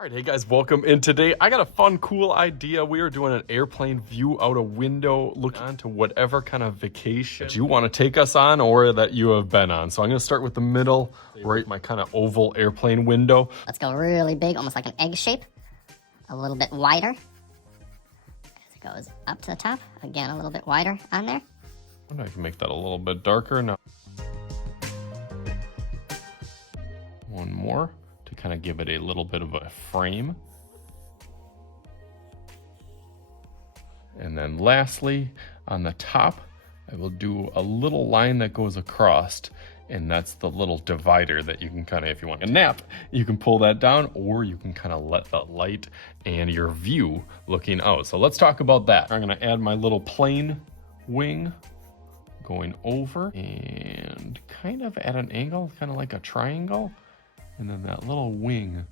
All right, hey guys, welcome in. Today I got a fun, cool idea. We are doing an airplane view out a window, looking onto whatever kind of vacation you want to take us on or that you have been on. So I'm going to start with the middle, right, my kind of oval airplane window. Let's go really big, almost like an egg shape. A little bit wider. As it goes up to the top. Again, a little bit wider on there. And I can make that a little bit darker now. One more to kind of give it a little bit of a frame. And then lastly, on the top, I will do a little line that goes across, and that's the little divider that you can kind of, if you want a nap, you can pull that down, or you can kind of let the light and your view looking out. So let's talk about that. I'm gonna add my little plane wing going over and kind of at an angle, kind of like a triangle. And then that little wing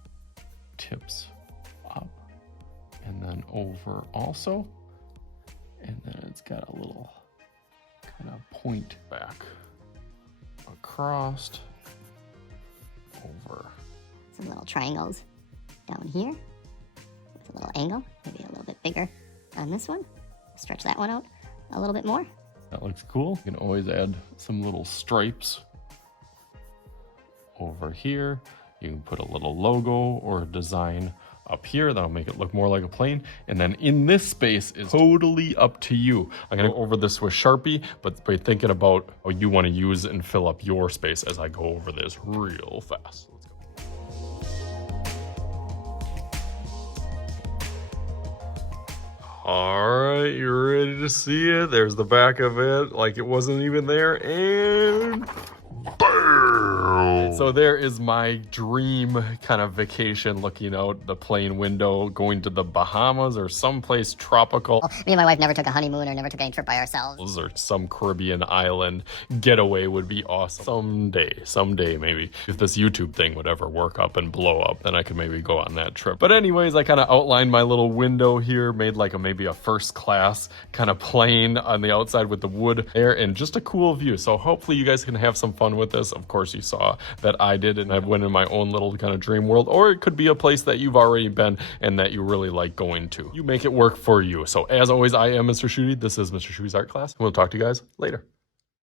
tips up and then over also. And then it's got a little kind of point back across, over. Some little triangles down here with a little angle, maybe a little bit bigger on this one. Stretch that one out a little bit more. That looks cool. You can always add some little stripes over here. You can put a little logo or a design up here that'll make it look more like a plane. And then in this space is totally up to you. I'm gonna go over this with Sharpie, but be thinking about how you want to use and fill up your space as I go over this real fast. Let's go. All right, you're ready to see it. There's the back of it, like it wasn't even there, and so there is my dream kind of vacation, looking out the plane window, going to the Bahamas or someplace tropical. Well, me and my wife never took a honeymoon or never took any trip by ourselves. Or some Caribbean island getaway would be awesome. Someday maybe. If this YouTube thing would ever work up and blow up, then I could maybe go on that trip. But anyways, I kind of outlined my little window here, made like maybe a first class kind of plane on the outside with the wood there, and just a cool view. So hopefully you guys can have some fun with this. Of course, you saw that I did, and I went in my own little kind of dream world, or it could be a place that you've already been and that you really like going to. You make it work for you. So as always, I am Mr. Shooty. This is Mr. Shooty's Art Class, and we'll talk to you guys later.